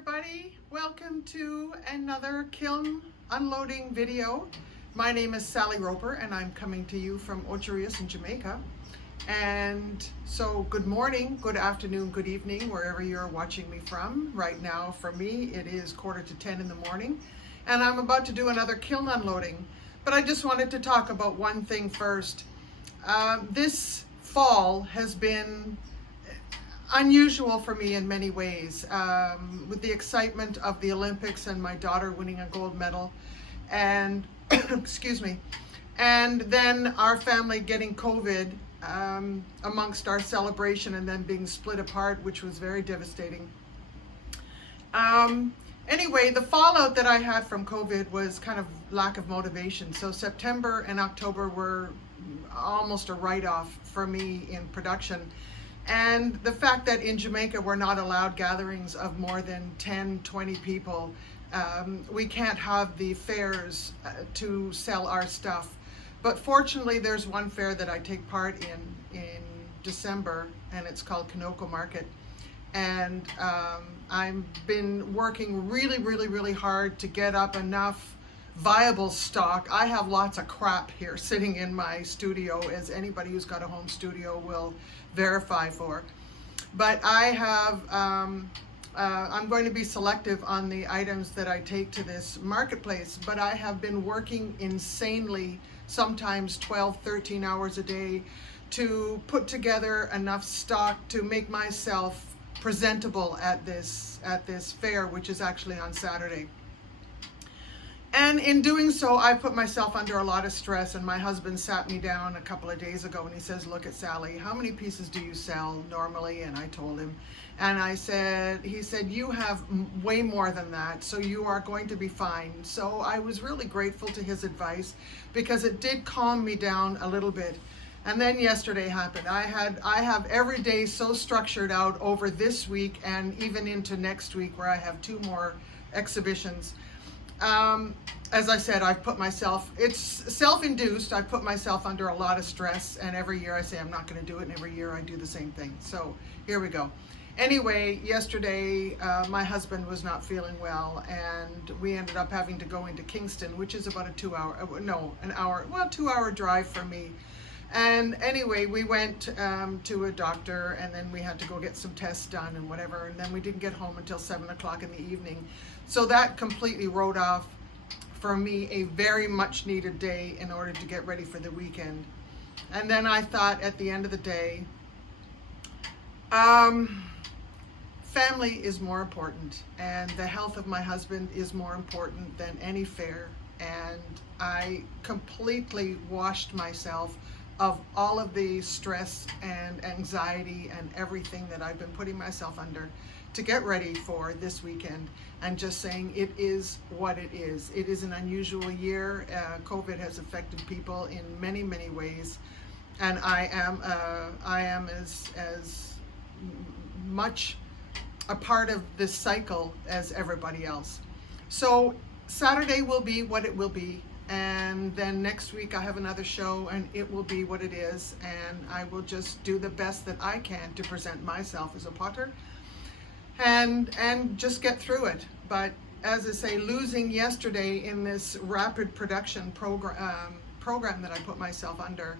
everybody, welcome to another kiln unloading video. My name is Sally Roper and I'm coming to you from Pottery in Jamaica. And so good morning, good afternoon, good evening, wherever you're watching me from. Right now for me it is 9:45 in the morning and I'm about to do another kiln unloading. But I just wanted to talk about one thing first. This fall has been unusual for me in many ways, with the excitement of the Olympics and my daughter winning a gold medal and excuse me, and then our family getting COVID amongst our celebration and then being split apart, which was very devastating. Anyway, the fallout that I had from COVID was kind of lack of motivation. So September and October were almost a write-off for me in production. And the fact that in Jamaica we're not allowed gatherings of more than 10, 20 people. We can't have the fairs to sell our stuff. But fortunately there's one fair that I take part in December, and it's called Amaco Market. And I've been working really hard to get up enough viable stock. I have lots of crap here sitting in my studio, as anybody who's got a home studio will verify for. But I have, I'm going to be selective on the items that I take to this marketplace, but I have been working insanely, sometimes 12, 13 hours a day, to put together enough stock to make myself presentable at this fair, which is actually on Saturday. And in doing so, I put myself under a lot of stress, and my husband sat me down a couple of days ago and he says, "Look at Sally, how many pieces do you sell normally?" And I told him, and he said, "You have way more than that, so you are going to be fine." So I was really grateful to his advice because it did calm me down a little bit. And then yesterday happened. I have every day so structured out over this week and even into next week, where I have 2 more exhibitions. As I said, I've put myself, it's self-induced, I've put myself under a lot of stress, and every year I say I'm not going to do it, and every year I do the same thing. So here we go. Anyway, yesterday my husband was not feeling well, and we ended up having to go into Kingston, which is about a 2-hour drive for me. And anyway, we went to a doctor, and then we had to go get some tests done and whatever, and then we didn't get home until 7 o'clock in the evening. So that completely wrote off for me a very much needed day in order to get ready for the weekend. And then I thought at the end of the day, family is more important, and the health of my husband is more important than any fair. And I completely washed myself of all of the stress and anxiety and everything that I've been putting myself under to get ready for this weekend, and just saying it is what it is. It is an unusual year. COVID has affected people in many ways, and I am as much a part of this cycle as everybody else. So Saturday will be what it will be. And then next week I have another show, and it will be what it is, and I will just do the best that I can to present myself as a potter and just get through it. But as I say, losing yesterday in this rapid production program that I put myself under,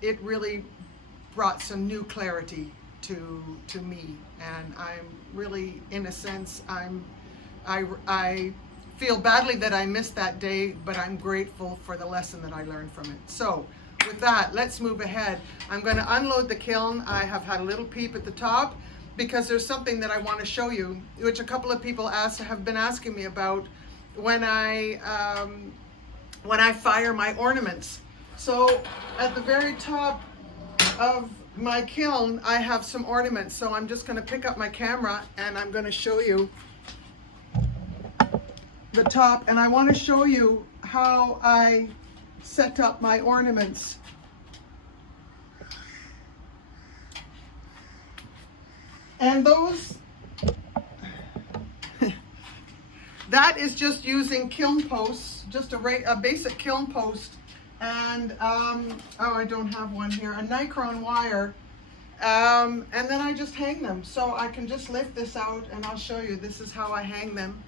it really brought some new clarity to me, and I'm really, in a sense, I feel badly that I missed that day, but I'm grateful for the lesson that I learned from it. So with that, let's move ahead. I'm going to unload the kiln. I have had a little peep at the top because there's something that I want to show you, which a couple of people have been asking me about when I fire my ornaments. So at the very top of my kiln, I have some ornaments. So I'm just going to pick up my camera and I'm going to show you the top, and I want to show you how I set up my ornaments. And those, that is just using kiln posts, just a basic kiln post, and oh, I don't have one here, a Nicron wire, And then I just hang them. So I can just lift this out and I'll show you. This is how I hang them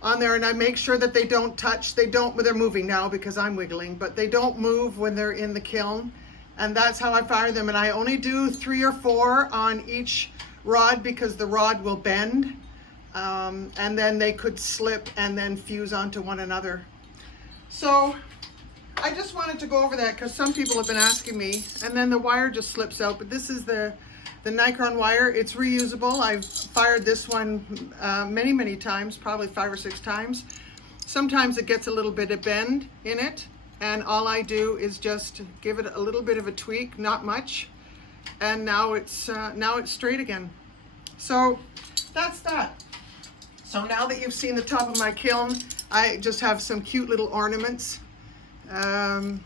on there, and I make sure that they don't touch. They're moving now because I'm wiggling, but they don't move when they're in the kiln. And that's how I fire them. And I only do 3 or 4 on each rod because the rod will bend. And then they could slip and then fuse onto one another. So I just wanted to go over that because some people have been asking me, and then the wire just slips out. But this is the Nikon wire. It's reusable. I've fired this one many times, probably 5 or 6 times. Sometimes it gets a little bit of bend in it, and all I do is just give it a little bit of a tweak, not much, and now it's straight again. So that's that. So now that you've seen the top of my kiln, I just have some cute little ornaments. I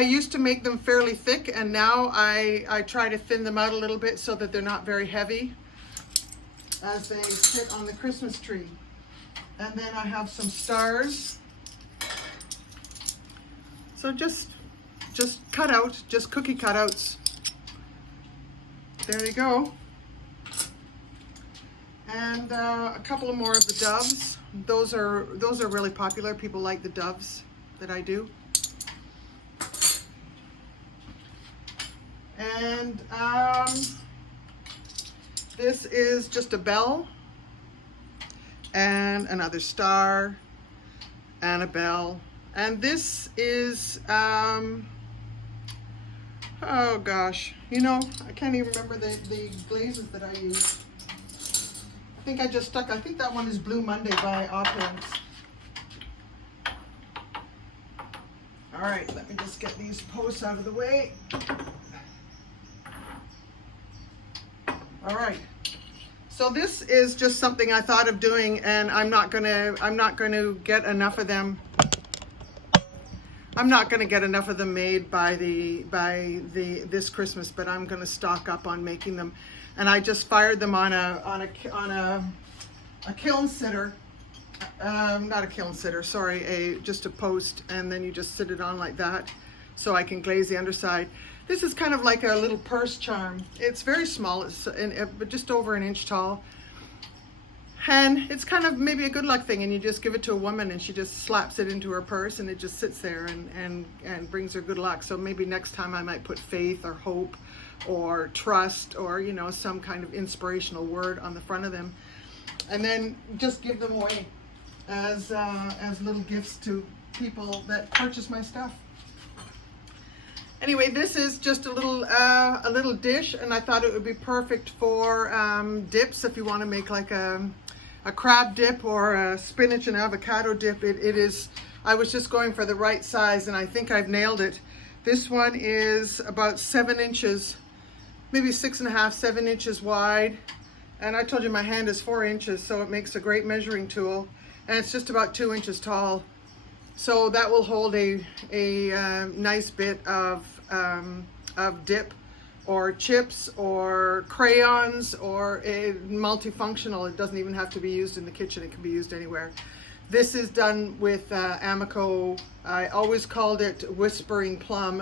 used to make them fairly thick, and now I try to thin them out a little bit so that they're not very heavy as they sit on the Christmas tree. And then I have some stars. So just cut out, just cookie cutouts. There you go. And a couple of more of the doves. Those are really popular. People like the doves that I do. And this is just a bell and another star and a bell. And this is, oh gosh, you know, I can't even remember the glazes that I use. I think that one is Blue Monday by Opulence. All right, let me just get these posts out of the way. All right, so this is just something I thought of doing, and I'm not gonna get enough of them. I'm not gonna get enough of them made by this Christmas, but I'm gonna stock up on making them. And I just fired them on a kiln sitter, not a kiln sitter, sorry, just a post, and then you just sit it on like that, so I can glaze the underside. This is kind of like a little purse charm. It's very small, it's just over 1 inch tall. And it's kind of maybe a good luck thing, and you just give it to a woman and she just slaps it into her purse and it just sits there and brings her good luck. So maybe next time I might put faith or hope or trust or, you know, some kind of inspirational word on the front of them. And then just give them away as little gifts to people that purchase my stuff. Anyway, this is just a little dish, and I thought it would be perfect for dips if you want to make like a crab dip or a spinach and avocado dip. It is, I was just going for the right size, and I think I've nailed it. This one is about 7 inches, maybe 6.5, 7 inches wide. And I told you my hand is 4 inches, so it makes a great measuring tool. And it's just about 2 inches tall. So that will hold a nice bit of dip or chips or crayons or a multifunctional. It doesn't even have to be used in the kitchen. It can be used anywhere. This is done with Amaco. I always called it Whispering Plum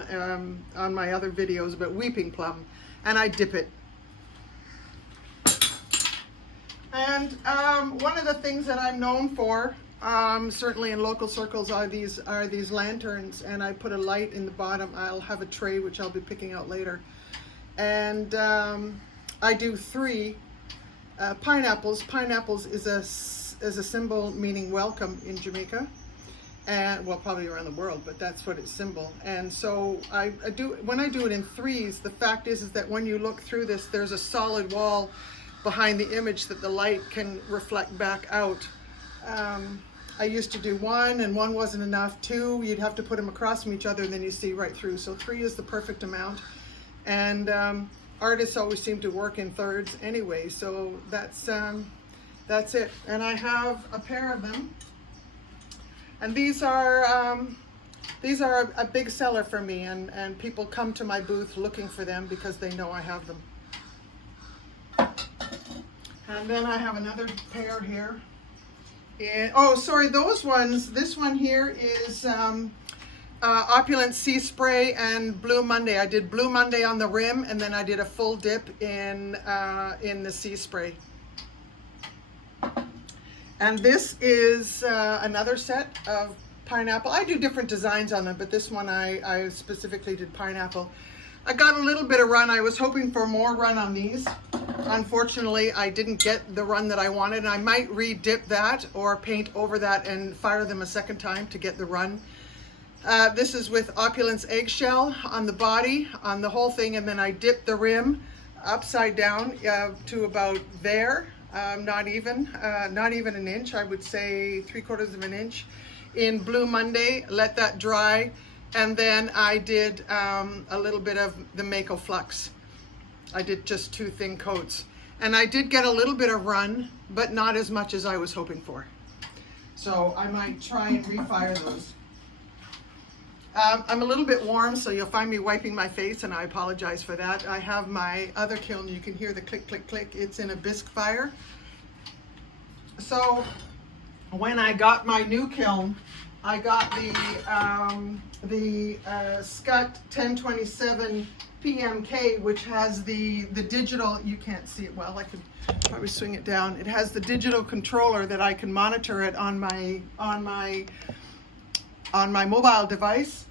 on my other videos, but Weeping Plum. And I dip it. And one of the things that I'm known for, certainly in local circles, are these lanterns, and I put a light in the bottom. I'll have a tray which I'll be picking out later, and I do 3 pineapples. Pineapples is a symbol meaning welcome in Jamaica, and well, probably around the world, but that's what its symbol. And so when I do it in 3s, the fact is that when you look through this, there's a solid wall behind the image that the light can reflect back out. I used to do 1, and 1 wasn't enough. 2, you'd have to put them across from each other, and then you see right through. So 3 is the perfect amount. And artists always seem to work in 3rds anyway. So that's it. And I have a pair of them. And these are a big seller for me, and people come to my booth looking for them because they know I have them. And then I have another pair here. And, oh, sorry, those ones, this one here is Opulence Sea Spray and Blue Monday. I did Blue Monday on the rim, and then I did a full dip in the Sea Spray. And this is another set of pineapple. I do different designs on them, but this one I specifically did pineapple. I got a little bit of run. I was hoping for more run on these. Unfortunately, I didn't get the run that I wanted, and I might re-dip that or paint over that and fire them a second time to get the run. This is with Opulence eggshell on the body, on the whole thing, and then I dipped the rim upside down to about there, not even an inch, I would say 3/4 of an inch, in Blue Monday, let that dry, and then I did a little bit of the Amaco flux. I did just 2 thin coats, and I did get a little bit of run, but not as much as I was hoping for. So I might try and refire those. I'm a little bit warm, so you'll find me wiping my face, and I apologize for that. I have my other kiln. You can hear the click, click, click. It's in a bisque fire. So when I got my new kiln, I got the Scut 1027 PMK, which has the digital. You can't see it well. I could probably swing it down. It has the digital controller that I can monitor it on my mobile device,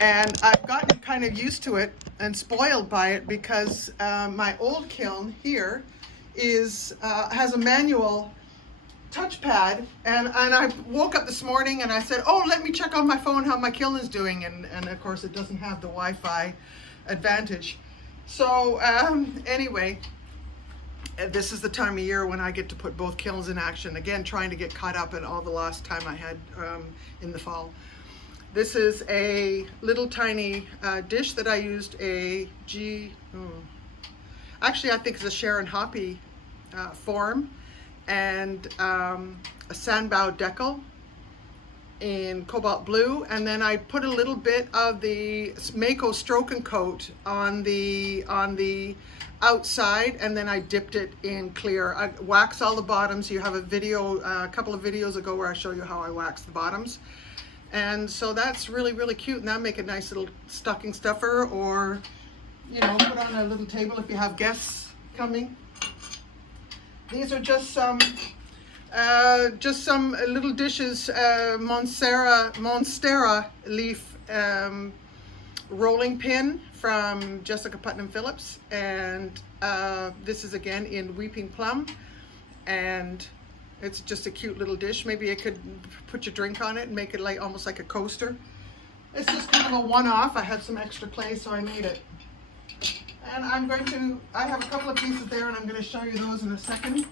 and I've gotten kind of used to it and spoiled by it because my old kiln here has a manual touchpad, and I woke up this morning and I said, oh, let me check on my phone how my kiln is doing, and of course it doesn't have the Wi-Fi advantage. So anyway, this is the time of year when I get to put both kilns in action, again trying to get caught up at all the lost time I had in the fall. This is a little tiny dish that I used actually I think it's a Sharon Hoppe form, and a sandbow decal in cobalt blue, and then I put a little bit of the Amaco stroke and coat on the outside, and then I dipped it in clear. I wax all the bottoms. You have a video a couple of videos ago where I show you how I wax the bottoms. And so that's really, really cute, and that'll make a nice little stocking stuffer, or, you know, put on a little table if you have guests coming. These are just some little dishes, Monstera leaf rolling pin from Jessica Putnam Phillips, and this is again in Weeping Plum, and it's just a cute little dish. Maybe you could put your drink on it and make it like almost like a coaster. It's just kind of a one-off. I had some extra clay, so I made it. And I have a couple of pieces there, and I'm going to show you those in a second.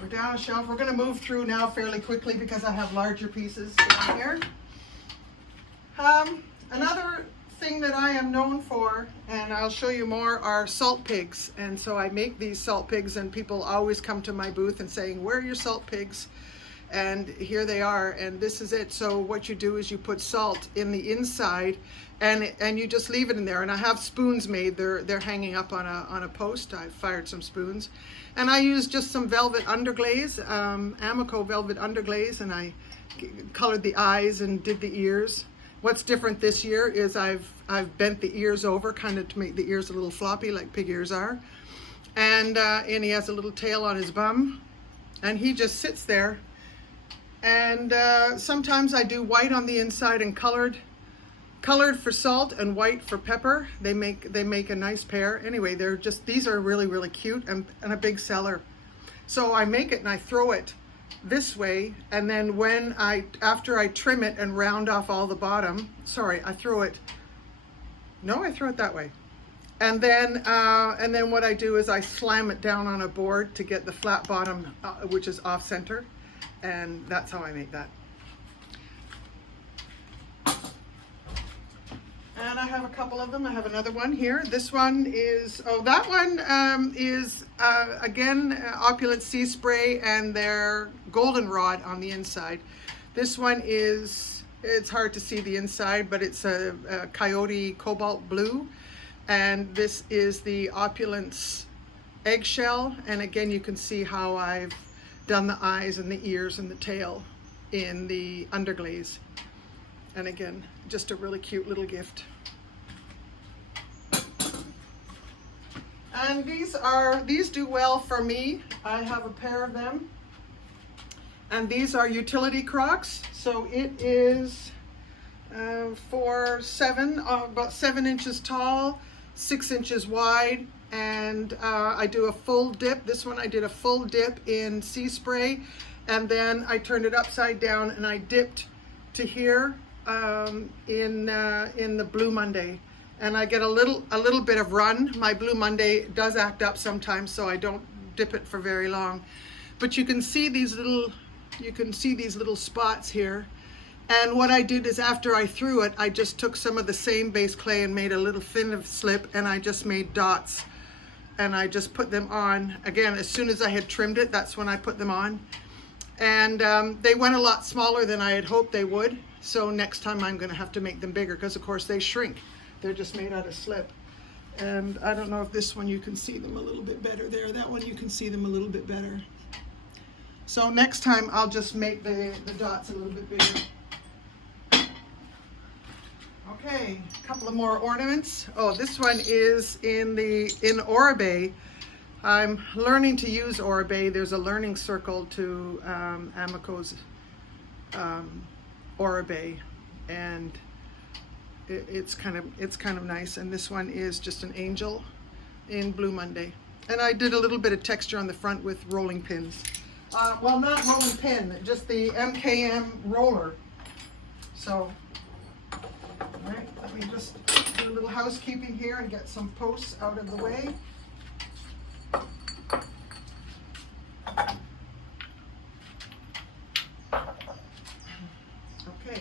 We're down a shelf. We're going to move through now fairly quickly because I have larger pieces down here. Another thing that I am known for, and I'll show you more, are salt pigs. And so I make these salt pigs, and people always come to my booth and saying, where are your salt pigs? And here they are, and this is it. So what you do is you put salt in the inside, and you just leave it in there. And I have spoons made. They're hanging up on a post. I've fired some spoons, and I use just some velvet underglaze, Amaco velvet underglaze, and I colored the eyes and did the ears. What's different this year is I've bent the ears over, kind of to make the ears a little floppy like pig ears are, and he has a little tail on his bum, and he just sits there. And sometimes I do white on the inside and colored for salt and white for pepper. They make a nice pair. Anyway, these are really, really cute and a big seller. So I make it and I throw it this way, and then after I trim it and round off all the bottom, I throw it that way. And then what I do is I slam it down on a board to get the flat bottom, which is off center. And that's how I make that. And I have a couple of them. I have another one here. This one is, that one is again, Opulence Sea Spray and their goldenrod on the inside. This one it's hard to see the inside, but it's a coyote cobalt blue. And this is the Opulence eggshell. And again, you can see how I've done the eyes and the ears and the tail in the underglaze. And again, just a really cute little gift. And these do well for me. I have a pair of them. And these are utility crocs. So it is about 7 inches tall, 6 inches wide. And I do a full dip. This one I did a full dip in sea spray. And then I turned it upside down and I dipped to here in the Blue Monday. And I get a little bit of run. My Blue Monday does act up sometimes, so I don't dip it for very long. But you can see these little spots here. And what I did is after I threw it, I just took some of the same base clay and made a little thin slip, and I just made dots. And I just put them on. Again, as soon as I had trimmed it, that's when I put them on. And they went a lot smaller than I had hoped they would. So next time I'm gonna have to make them bigger, because of course they shrink. They're just made out of slip. And I don't know if this one you can see them a little bit better there. That one you can see them a little bit better. So next time I'll just make the dots a little bit bigger. Okay, a couple of more ornaments. Oh, this one is in Oribe. I'm learning to use Oribe. There's a learning circle to Amaco's Oribe, and it's kind of nice. And this one is just an angel in Blue Monday. And I did a little bit of texture on the front with rolling pins. Well, not rolling pin, just the MKM roller. So, all right, let me just do a little housekeeping here and get some posts out of the way. Okay.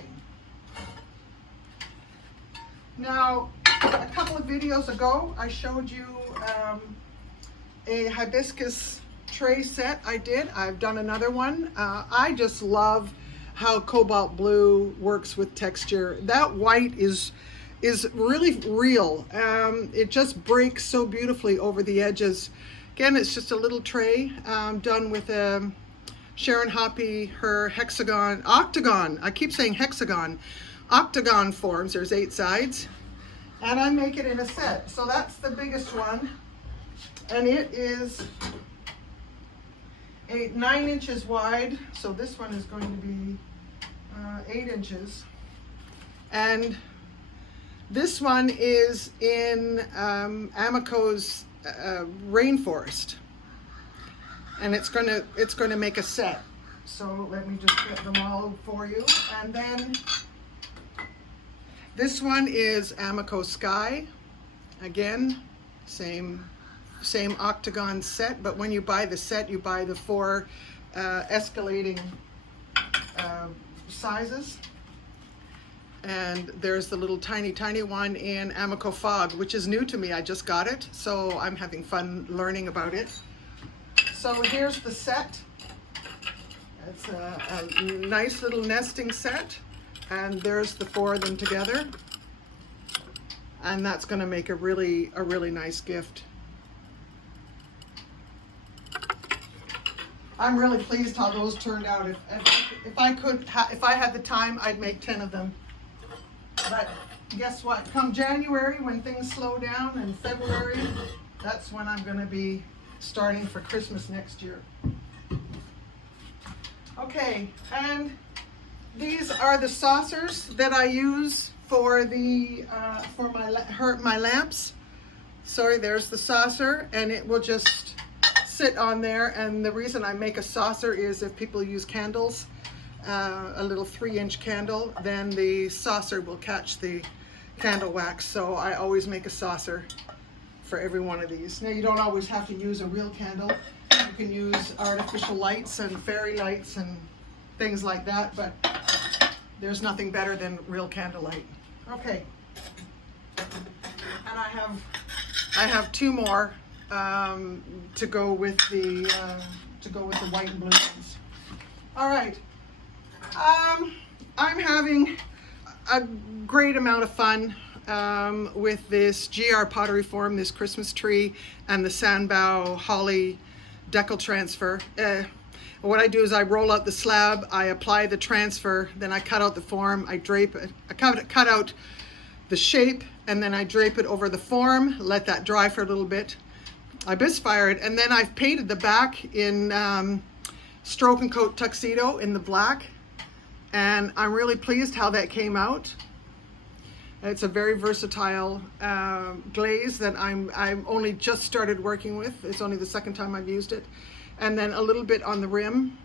Now, a couple of videos ago, I showed you a hibiscus tray set I did. I've done another one. I just love how cobalt blue works with texture. That white is really real. It just breaks so beautifully over the edges. Again, it's just a little tray done with Sharon Hoppe, her octagon. I keep saying hexagon. Octagon forms. There's 8 sides. And I make it in a set. So that's the biggest one. And it is 9 inches wide. So this one is going to be 8 inches. And this one is in Amaco's rainforest. And it's gonna make a set. So let me just get them all for you. And then this one is Amaco Sky. Again, same octagon set, but when you buy the set, you buy the 4 escalating sizes. And there's the little tiny one in Amaco Fog, which is new to me. I just got it, so I'm having fun learning about it. So here's the set. It's a nice little nesting set. And there's the 4 of them together. And that's going to make a really nice gift. I'm really pleased how those turned out. If I had the time, I'd make 10 of them. But guess what? Come January, when things slow down, and February, that's when I'm going to be starting for Christmas next year. Okay, and these are the saucers that I use for my lamps. Sorry, there's the saucer, and it will just sit on there. And the reason I make a saucer is if people use candles, a little 3-inch candle, then the saucer will catch the candle wax. So I always make a saucer for every one of these. Now, you don't always have to use a real candle. You can use artificial lights and fairy lights and things like that, but there's nothing better than real candlelight. Okay, and I have 2 more to go with the white and blue ones. All right, I'm having a great amount of fun with this GR Pottery form, this Christmas tree, and the Sandbow Holly decal transfer. What I do is I roll out the slab, I apply the transfer, then I cut out the form, I drape it, I cut out the shape, and then I drape it over the form, let that dry for a little bit. I bisfire it, and then I've painted the back in Stroke and Coat Tuxedo in the black, and I'm really pleased how that came out. It's a very versatile glaze that I've only just started working with. It's only the second time I've used it. And then a little bit on the rim,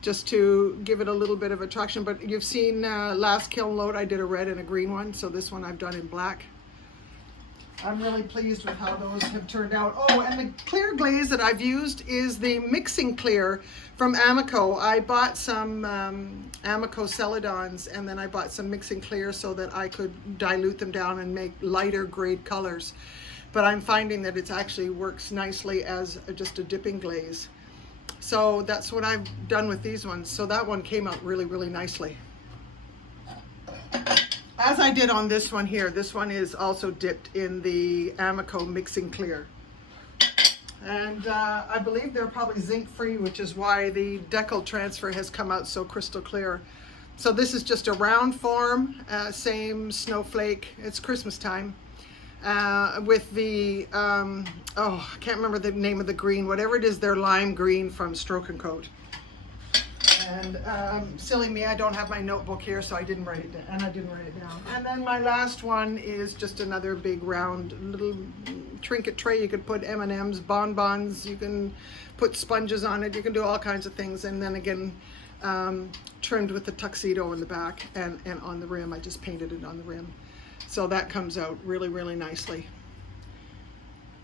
just to give it a little bit of attraction. But you've seen last kiln load, I did a red and a green one, so this one I've done in black. I'm really pleased with how those have turned out. Oh, and the clear glaze that I've used is the mixing clear from Amaco. I bought some Amaco Celadons, and then I bought some mixing clear so that I could dilute them down and make lighter grade colors. But I'm finding that it actually works nicely as just a dipping glaze. So that's what I've done with these ones. So that one came out really, really nicely. As I did on this one here, this one is also dipped in the Amaco Mixing Clear. And I believe they're probably zinc free, which is why the decal transfer has come out so crystal clear. So this is just a round form, same snowflake, it's Christmas time. With the, oh, I can't remember the name of the green, whatever it is, they're lime green from Stroke and Coat. And silly me, I don't have my notebook here, so I didn't write it down, and I didn't write it down. And then my last one is just another big round little trinket tray. You could put M&Ms, bonbons, you can put sponges on it, you can do all kinds of things. And then again, trimmed with the tuxedo in the back and on the rim. I just painted it on the rim. So that comes out really, really nicely.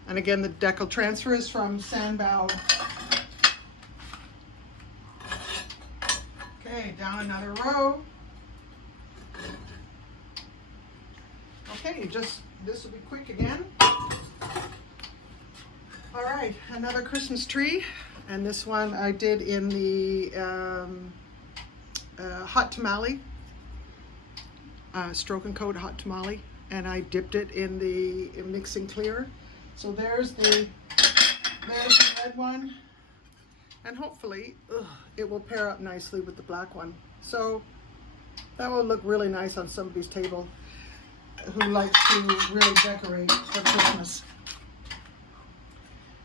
And again, the decal transfer is from Sandbow. Okay, down another row. Okay, this will be quick again. All right, another Christmas tree. And this one I did in the hot tamale, Stroke and Coat hot tamale. And I dipped it in the mixing clear. So there's the red one. And hopefully it will pair up nicely with the black one. So that will look really nice on somebody's table who likes to really decorate for Christmas.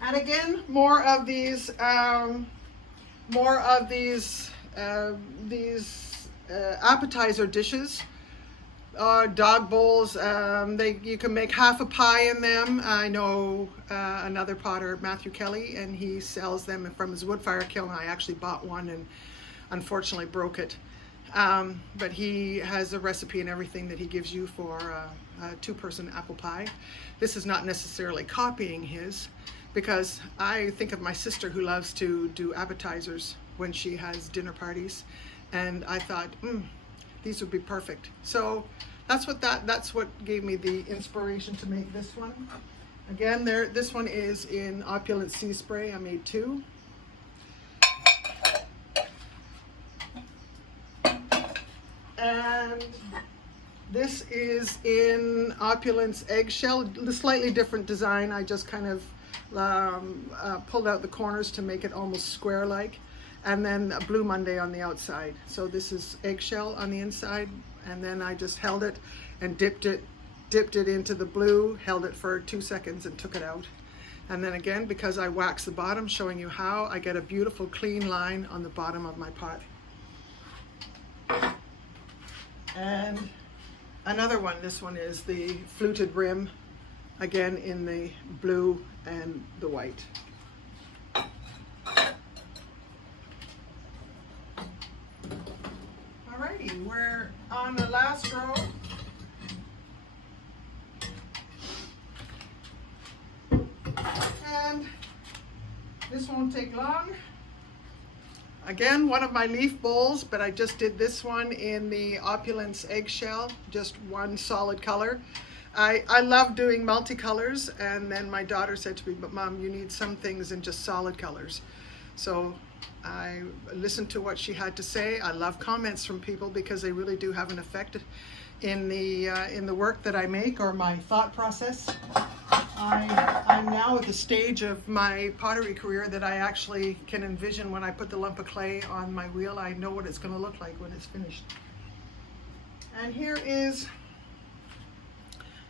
And again, more of these appetizer dishes. Dog bowls, you can make half a pie in them. I know another potter, Matthew Kelly, and he sells them from his wood fire kiln. I actually bought one and unfortunately broke it. But he has a recipe and everything that he gives you for a two-person apple pie. This is not necessarily copying his, because I think of my sister who loves to do appetizers when she has dinner parties, and I thought, these would be perfect. So that's what gave me the inspiration to make this one. Again, this one is in Opulence Sea Spray. I made two. And this is in Opulence Eggshell, a slightly different design. I just kind of pulled out the corners to make it almost square-like. And then a Blue Monday on the outside. So this is eggshell on the inside, and then I just held it and dipped it into the blue, held it for 2 seconds and took it out. And then again, because I wax the bottom, showing you how, I get a beautiful clean line on the bottom of my pot. And another one, this one is the fluted rim, again in the blue and the white. Alrighty, we're on the last row. And this won't take long. Again, one of my leaf bowls, but I just did this one in the Opulence Eggshell, just one solid color. I love doing multicolors, and then my daughter said to me, but Mom, you need some things in just solid colors. So I listened to what she had to say. I love comments from people because they really do have an effect in the work that I make or my thought process. I'm now at the stage of my pottery career that I actually can envision when I put the lump of clay on my wheel. I know what it's going to look like when it's finished. And here is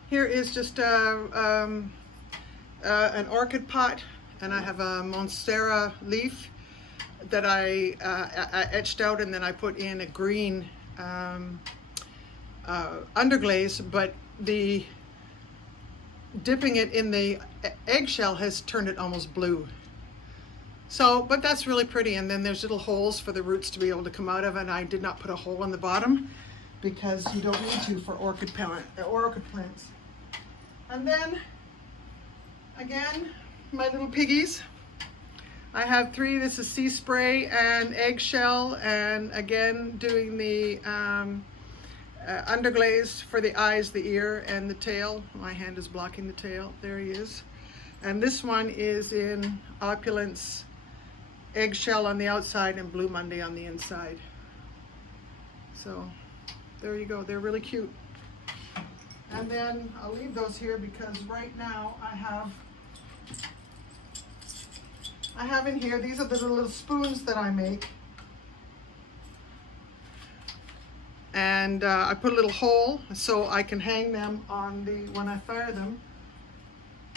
just an orchid pot, and I have a monstera leaf that I etched out, and then I put in a green underglaze, but the dipping it in the eggshell has turned it almost blue. So, but that's really pretty. And then there's little holes for the roots to be able to come out of, and I did not put a hole in the bottom because you don't need to for orchid plants. And then, again, my little piggies. I have 3. This is sea spray and eggshell, and again doing the underglaze for the eyes, the ear, and the tail. My hand is blocking the tail. There he is. And this one is in Opulence, eggshell on the outside and Blue Monday on the inside. So there you go. They're really cute. And then I'll leave those here because right now I have in here, these are the little spoons that I make. And I put a little hole so I can hang them on when I fire them.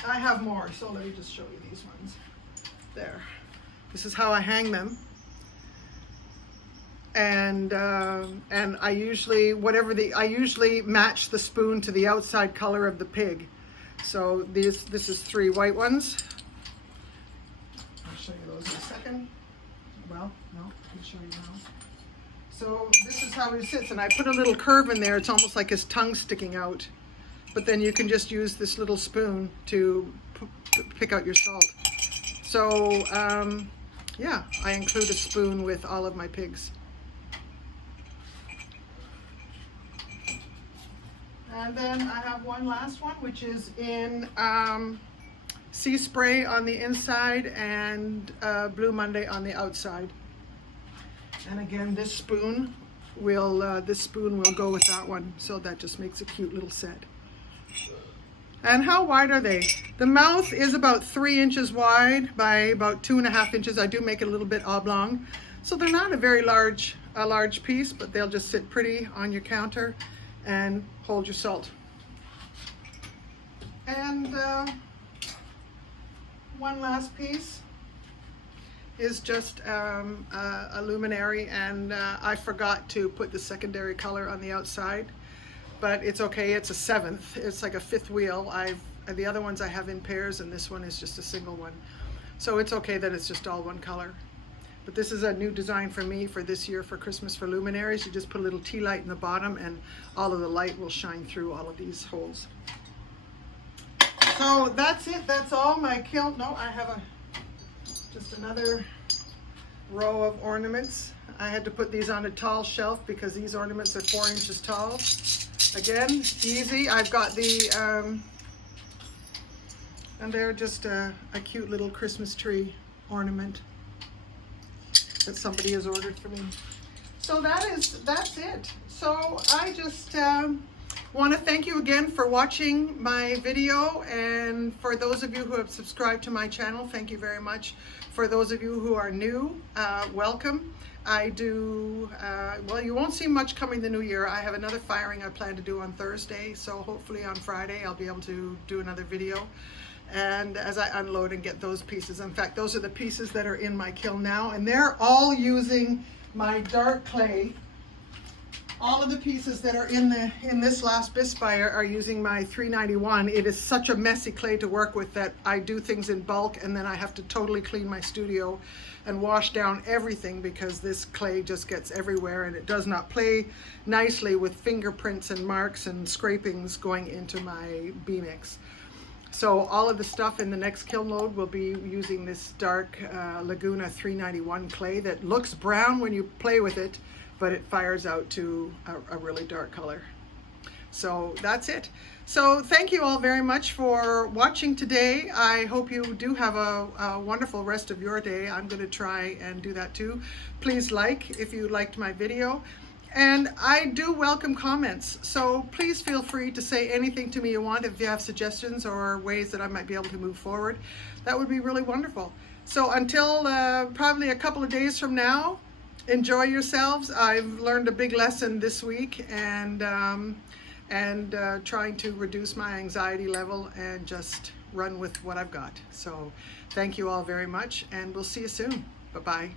I have more, so let me just show you these ones. There. This is how I hang them. And I usually I usually match the spoon to the outside color of the pig. So this is 3 white ones. I'll show you those in a second. Well, no, I can show you now. So this is how he sits, and I put a little curve in there. It's almost like his tongue sticking out. But then you can just use this little spoon to pick out your salt. So yeah, I include a spoon with all of my pigs. And then I have one last one, which is in sea spray on the inside and Blue Monday on the outside. And again, this spoon will go with that one, so that just makes a cute little set. And how wide are they? The mouth is about 3 inches wide by about 2.5 inches. I do make it a little bit oblong, so they're not a very large piece, but they'll just sit pretty on your counter and hold your salt. And one last piece is just a luminary, and I forgot to put the secondary color on the outside, but it's okay. It's a 7th. It's like a 5th wheel. The other ones I have in pairs, and this one is just a single one. So it's okay that it's just all one color. But this is a new design for me for this year for Christmas for luminaries. You just put a little tea light in the bottom, and all of the light will shine through all of these holes. So that's it. That's all my kiln. No, I have just another row of ornaments. I had to put these on a tall shelf because these ornaments are 4 inches tall. Again, easy. I've got the, and they're just a cute little Christmas tree ornament that somebody has ordered for me. So that's it. So I just want to thank you again for watching my video, and for those of you who have subscribed to my channel, thank you very much. For those of you who are new, welcome. I do, well, you won't see much coming the new year. I have another firing I plan to do on Thursday, so hopefully on Friday I'll be able to do another video. And as I unload and get those pieces, in fact, those are the pieces that are in my kiln now, and they're all using my dark clay. All of the pieces that are in this last bisfire are using my 391. It is such a messy clay to work with that I do things in bulk, and then I have to totally clean my studio and wash down everything because this clay just gets everywhere, and it does not play nicely with fingerprints and marks and scrapings going into my B-mix. So all of the stuff in the next kiln load will be using this dark Laguna 391 clay that looks brown when you play with it, but it fires out to a really dark color. So that's it. So thank you all very much for watching today. I hope you do have a wonderful rest of your day. I'm going to try and do that too. Please like if you liked my video. And I do welcome comments, so please feel free to say anything to me you want. If you have suggestions or ways that I might be able to move forward, that would be really wonderful. So until probably a couple of days from now, enjoy yourselves. I've learned a big lesson this week, and trying to reduce my anxiety level and just run with what I've got. So thank you all very much, and we'll see you soon. Bye-bye.